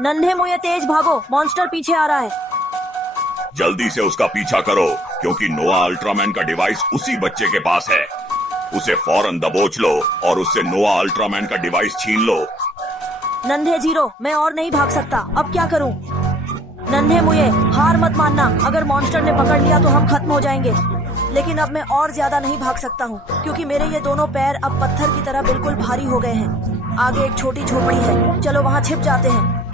नन्हे मुझे तेज भागो, मॉन्स्टर पीछे आ रहा है। जल्दी से उसका पीछा करो क्योंकि नोआ अल्ट्रामैन का डिवाइस उसी बच्चे के पास है। उसे फौरन दबोच लो और उससे नोआ अल्ट्रामैन का डिवाइस छीन लो। नन्हे जीरो, मैं और नहीं भाग सकता, अब क्या करूं? नन्हे मुझे हार मत मानना, अगर मॉन्स्टर ने पकड़ लिया तो हम खत्म हो जाएंगे। लेकिन अब मैं और ज्यादा नहीं भाग सकता हूँ क्योंकि मेरे ये दोनों पैर अब पत्थर की तरह बिल्कुल भारी हो गए हैं। आगे एक छोटी झोपड़ी है, चलो वहाँ छिप जाते हैं।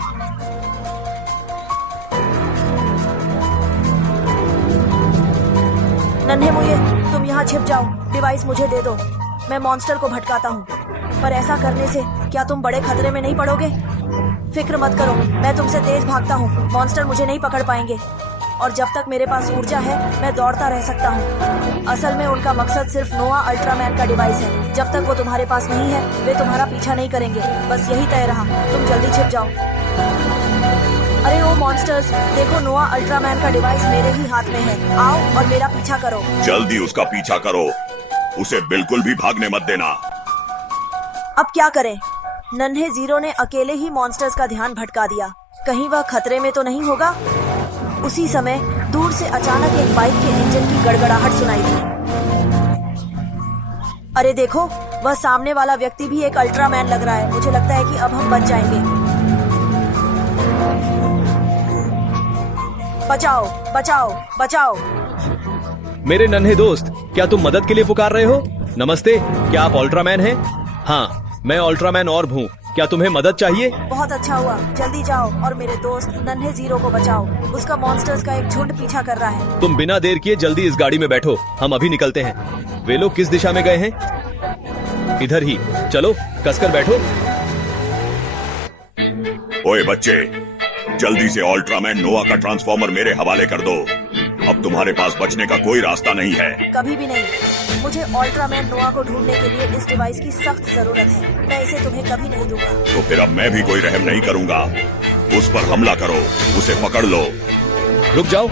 नन्हे मुझे, तुम यहाँ छिप जाओ, डिवाइस मुझे दे दो, मैं मॉन्स्टर को भटकाता हूँ। पर ऐसा करने से क्या तुम बड़े खतरे में नहीं पड़ोगे? फिक्र मत करो, मैं तुमसे तेज भागता हूँ, मॉन्स्टर मुझे नहीं पकड़ पाएंगे। और जब तक मेरे पास ऊर्जा है मैं दौड़ता रह सकता हूँ। असल में उनका मकसद सिर्फ नोआ अल्ट्रामैन का डिवाइस है। जब तक वो तुम्हारे पास नहीं है वे तुम्हारा पीछा नहीं करेंगे। बस यही तय रहा, तुम जल्दी छिप जाओ। अरे ओ मॉन्स्टर्स, देखो नोआ अल्ट्रामैन का डिवाइस मेरे ही हाथ में है, आओ और मेरा पीछा करो। जल्दी उसका पीछा करो, उसे बिल्कुल भी भागने मत देना। अब क्या करें? नन्हे जीरो ने अकेले ही मॉन्स्टर्स का ध्यान भटका दिया। कहीं वह खतरे में तो नहीं होगा? उसी समय दूर से अचानक एक बाइक के इंजन की गड़गड़ाहट सुनाई दी। अरे देखो, वह सामने वाला व्यक्ति भी एक अल्ट्रामैन लग रहा है। मुझे लगता है कि अब हम बच जाएंगे। बचाओ बचाओ बचाओ। मेरे नन्हे दोस्त, क्या तुम मदद के लिए पुकार रहे हो? नमस्ते, क्या आप अल्ट्रामैन हैं? हाँ, मैं अल्ट्रामैन ऑर्ब हूँ। क्या तुम्हें मदद चाहिए? बहुत अच्छा हुआ, जल्दी जाओ और मेरे दोस्त नन्हे जीरो को बचाओ। उसका मॉन्स्टर्स का एक झुंड पीछा कर रहा है। तुम बिना देर किए जल्दी इस गाड़ी में बैठो, हम अभी निकलते हैं। वे लोग किस दिशा में गए हैं? इधर ही, चलो कसकर बैठो। ओए बच्चे, जल्दी से अल्ट्रामैन नोआ का ट्रांसफॉर्मर मेरे हवाले कर दो। अब तुम्हारे पास बचने का कोई रास्ता नहीं है। कभी भी नहीं। मुझे अल्ट्रामैन नोआ को ढूंढने के लिए इस डिवाइस की सख्त जरूरत है। मैं इसे तुम्हें कभी नहीं दूंगा। तो फिर अब मैं भी कोई रहम नहीं करूंगा। उस पर हमला करो, उसे पकड़ लो। रुक जाओ।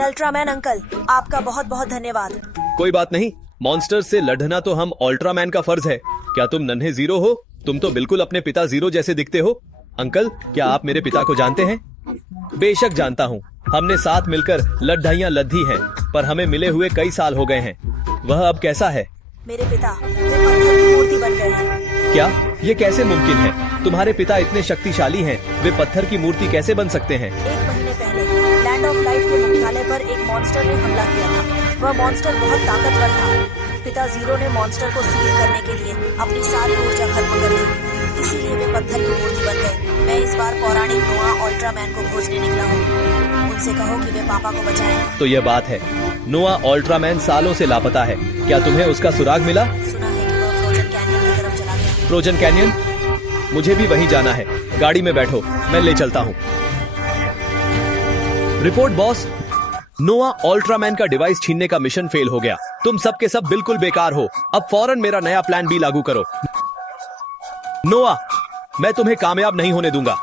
अल्ट्रामैन अंकल, आपका बहुत बहुत धन्यवाद। कोई बात नहीं, मॉन्स्टर से लड़ना तो हम अल्ट्रामैन का फर्ज है। क्या तुम नन्हे जीरो हो? तुम तो बिल्कुल अपने पिता जीरो जैसे दिखते हो। अंकल, क्या आप मेरे पिता को जानते हैं? बेशक जानता हूँ, हमने साथ मिलकर लड्ढाइयाँ लद्दी हैं, पर हमें मिले हुए कई साल हो गए हैं। वह अब कैसा है? मेरे पिता वे पत्थर की मूर्ति बन गए हैं। क्या ये कैसे मुमकिन है? तुम्हारे पिता इतने शक्तिशाली हैं, वे पत्थर की मूर्ति कैसे बन सकते हैं? 1 महीने पहले लैंड ऑफ लाइट के मुख्यालय पर एक मॉन्स्टर ने हमला किया था। वह मॉन्स्टर बहुत ताकतवर था। पिता जीरो ने मॉन्स्टर को सील करने के लिए अपनी सारी ऊर्जा खत्म कर दी, इसीलिए वे पत्थर की मूर्ति बन गए। मैं इस बार पौराणिक नोआ अल्ट्रामैन को खोजने निकला हूँ। उनसे कहो कि वे पापा को बचाएं। तो यह बात है, नोआ अल्ट्रामैन सालों से लापता है। क्या तुम्हें उसका सुराग मिला? सुना है कि वह फ्रोजन कैनियन की तरफ चला गया। Frozen canyon? मुझे भी वहीं जाना है। गाड़ी में बैठो, मैं ले चलता हूँ। रिपोर्ट बॉस, नोआ अल्ट्रामैन का डिवाइस छीनने का मिशन फेल हो गया। तुम सब के सब बिल्कुल बेकार हो। अब फौरन मेरा नया प्लान बी लागू करो। नोआ, मैं तुम्हें कामयाब नहीं होने दूंगा।